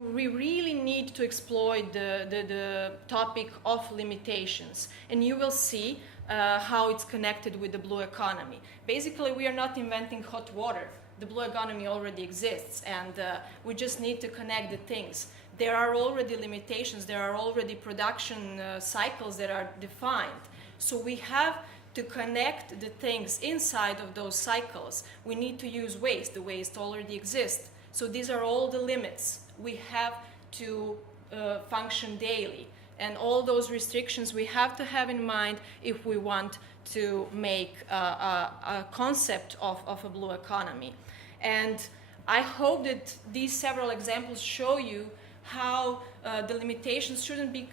We really need to exploit the topic of limitations, and you will see how it's connected with the blue economy. Basically, we are not inventing hot water. The blue economy already exists, and we just need to connect the things. There are already limitations, there are already production cycles that are defined. So we have to connect the things inside of those cycles. We need to use waste. The waste already exists. So these are all the limits. We have to function daily. And all those restrictions we have to have in mind if we want to make a concept of a blue economy. And I hope that these several examples show you how the limitations shouldn't be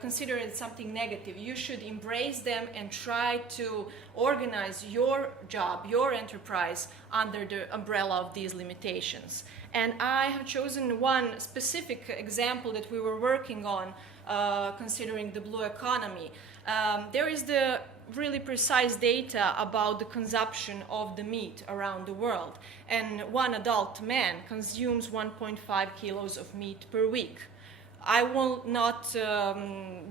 considered as something negative. You should embrace them and try to organize your job, your enterprise under the umbrella of these limitations. And I have chosen one specific example that we were working on considering the blue economy. There is the really precise data about the consumption of the meat around the world, and one adult man consumes 1.5 kilos of meat per week. I will not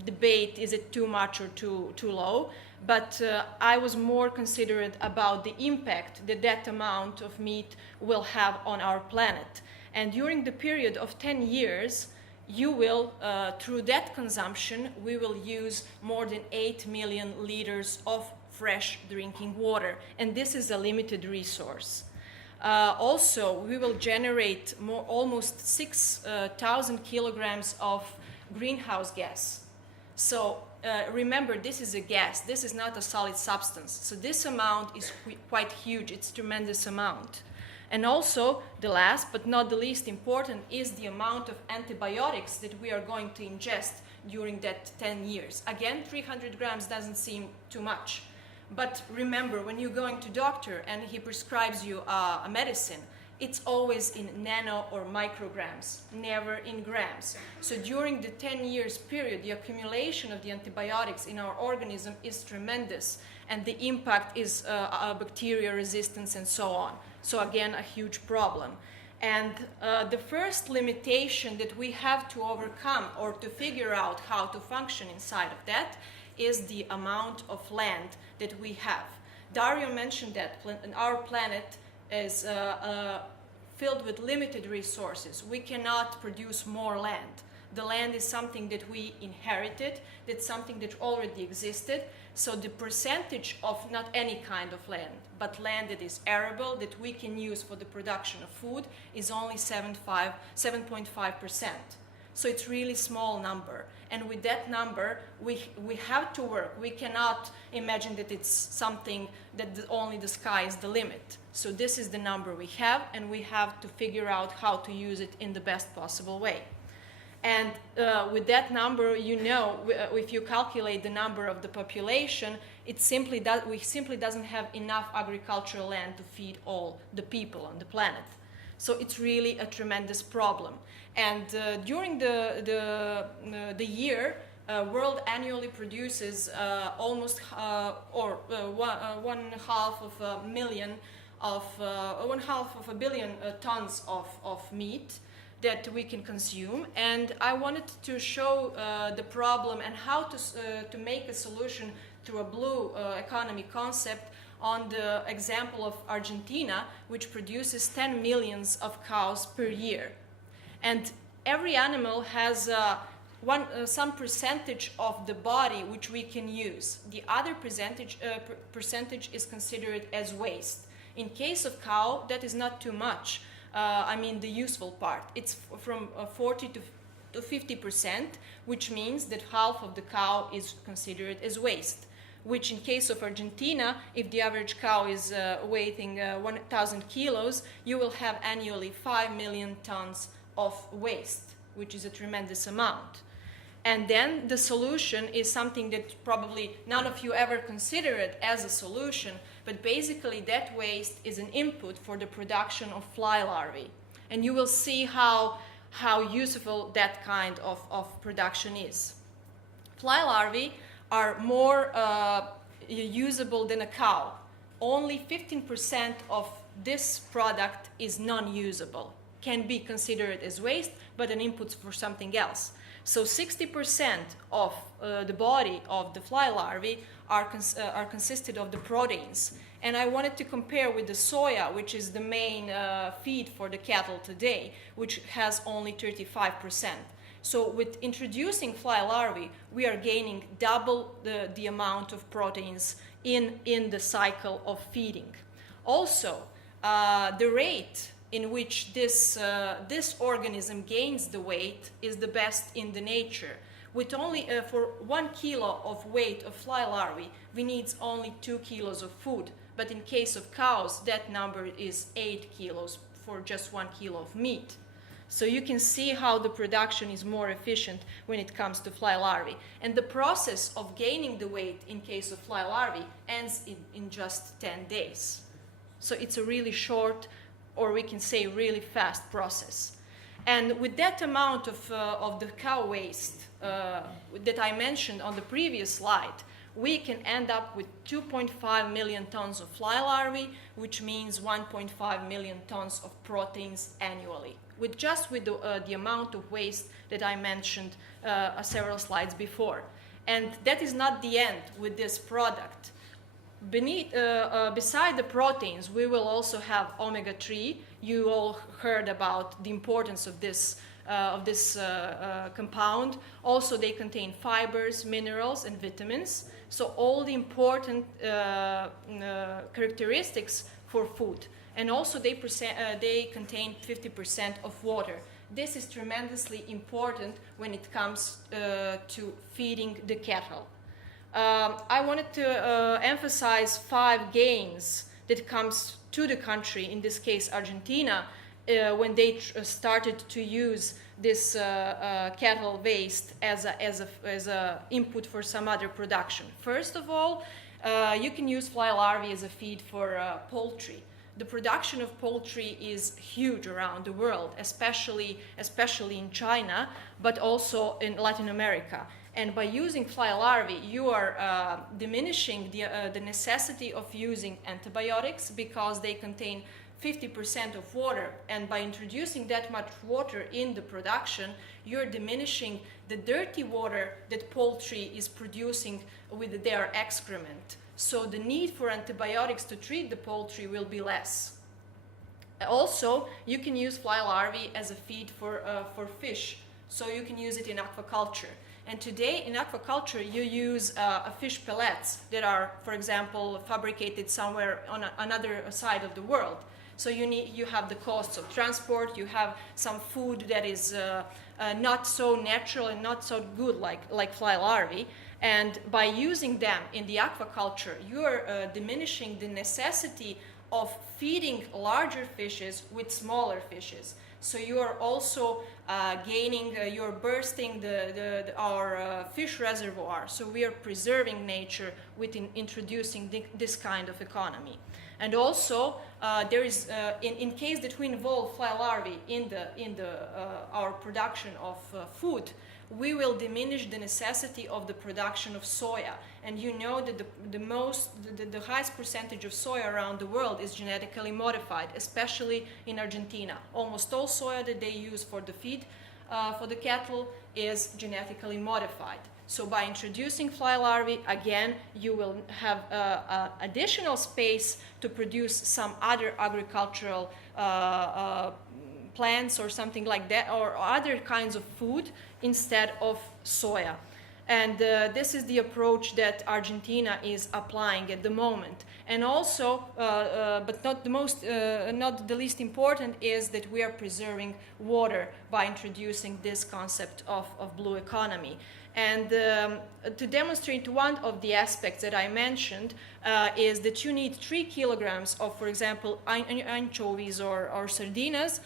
debate is it too much or too low, but I was more considerate about the impact that that amount of meat will have on our planet. And during the period of 10 years, you will, through that consumption, we will use more than 8 million liters of fresh drinking water. And this is a limited resource. Also, we will generate almost 6,000 kilograms of greenhouse gas. So remember, this is a gas. This is not a solid substance. So this amount is quite huge. It's a tremendous amount. And also, the last but not the least important is the amount of antibiotics that we are going to ingest during that 10 years. Again, 300 grams doesn't seem too much. But remember, when you're going to doctor and he prescribes you a medicine, it's always in nano or micrograms, never in grams. So during the 10 years period, the accumulation of the antibiotics in our organism is tremendous, and the impact is bacteria resistance and so on. So again, a huge problem. And the first limitation that we have to overcome or to figure out how to function inside of that is the amount of land that we have. Dario mentioned that our planet is filled with limited resources. We cannot produce more land. The land is something that we inherited, that's something that already existed. So the percentage of not any kind of land, but land that is arable, that we can use for the production of food, is only 7.5%. So it's really small number. And with that number, we have to work. We cannot imagine that it's something that only the sky is the limit. So this is the number we have, and we have to figure out how to use it in the best possible way. And with that number, you know, if you calculate the number of the population, we simply doesn't have enough agricultural land to feed all the people on the planet. So it's really a tremendous problem. And during the year, world annually produces almost one half of a billion tons of meat that we can consume. And I wanted to show the problem and how to make a solution through a blue economy concept on the example of Argentina, which produces 10 millions of cows per year. And every animal has some percentage of the body which we can use. The other percentage is considered as waste. In case of cow, that is not too much. I mean the useful part. It's from 40 to 50%, which means that half of the cow is considered as waste. Which in case of Argentina, if the average cow is weighing 1,000 kilos, you will have annually 5 million tons of waste, which is a tremendous amount. And then the solution is something that probably none of you ever considered as a solution, but basically that waste is an input for the production of fly larvae. And you will see how useful that kind of production is. Fly larvae are more usable than a cow. Only 15% of this product is non-usable. can be considered as waste, but an input for something else. So 60% of the body of the fly larvae are consisted of the proteins. And I wanted to compare with the soya, which is the main feed for the cattle today, which has only 35%. So with introducing fly larvae, we are gaining double the amount of proteins in the cycle of feeding. Also, the rate in which this organism gains the weight is the best in the nature. With only for 1 kilo of weight of fly larvae, we need only 2 kilos of food. But in case of cows, that number is 8 kilos for just 1 kilo of meat. So you can see how the production is more efficient when it comes to fly larvae. And the process of gaining the weight in case of fly larvae ends in just 10 days. So it's a really short, or we can say really fast process. And with that amount of the cow waste that I mentioned on the previous slide, we can end up with 2.5 million tons of fly larvae, which means 1.5 million tons of proteins annually, with the amount of waste that I mentioned several slides before. And that is not the end with this product. Beside the proteins, we will also have omega-3. You all heard about the importance of this compound. Also, they contain fibers, minerals, and vitamins. So all the important characteristics for food. And also they contain 50% of water. This is tremendously important when it comes to feeding the cattle. I wanted to emphasize 5 gains that comes to the country, in this case Argentina, when they started to use this cattle waste as a input for some other production. First of all, you can use fly larvae as a feed for poultry. The production of poultry is huge around the world, especially in China, but also in Latin America. And by using fly larvae, you are diminishing the necessity of using antibiotics because they contain 50% of water. And by introducing that much water in the production, you're diminishing the dirty water that poultry is producing with their excrement. So the need for antibiotics to treat the poultry will be less. Also, you can use fly larvae as a feed for fish. So you can use it in aquaculture. And today in aquaculture, you use fish pellets that are, for example, fabricated somewhere on another side of the world. So you have the costs of transport, you have some food that is not so natural and not so good like fly larvae. And by using them in the aquaculture, you are diminishing the necessity of feeding larger fishes with smaller fishes. So you are also you're bursting our fish reservoir. So we are preserving nature with introducing this kind of economy. And also, there is, in case that we involve fly larvae in our production of food, we will diminish the necessity of the production of soya. And you know that the highest percentage of soya around the world is genetically modified, especially in Argentina. Almost all soya that they use for the feed for the cattle is genetically modified. So by introducing fly larvae, again, you will have additional space to produce some other agricultural plants or something like that, or other kinds of food instead of soya. And this is the approach that Argentina is applying at the moment. And also, but not the least important, is that we are preserving water by introducing this concept of blue economy. And to demonstrate one of the aspects that I mentioned is that you need 3 kilograms of, for example, anchovies or sardinas.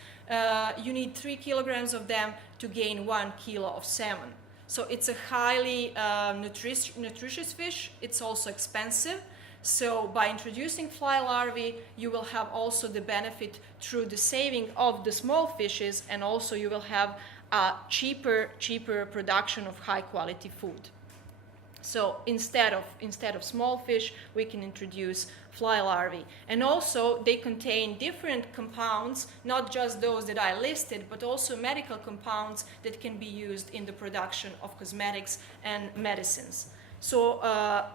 You need 3 kilograms of them to gain 1 kilo of salmon. So it's a highly nutritious fish. It's also expensive. So by introducing fly larvae, you will have also the benefit through the saving of the small fishes, and also you will have a cheaper production of high quality food. So instead of small fish, we can introduce fly larvae. And also they contain different compounds, not just those that I listed, but also medical compounds that can be used in the production of cosmetics and medicines. So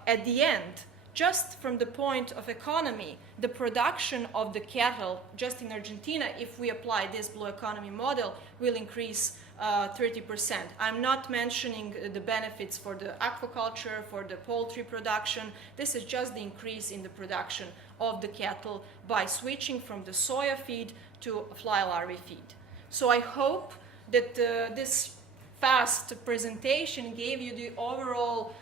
at the end, just from the point of economy, the production of the cattle, just in Argentina, if we apply this blue economy model, will increase 30%. I'm not mentioning the benefits for the aquaculture, for the poultry production. This is just the increase in the production of the cattle by switching from the soya feed to fly larvae feed. So I hope that this fast presentation gave you the overall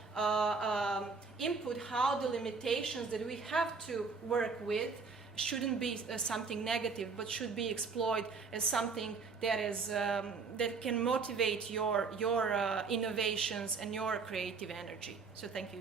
input how the limitations that we have to work with shouldn't be something negative, but should be exploited as something that is that can motivate your innovations and your creative energy. So thank you.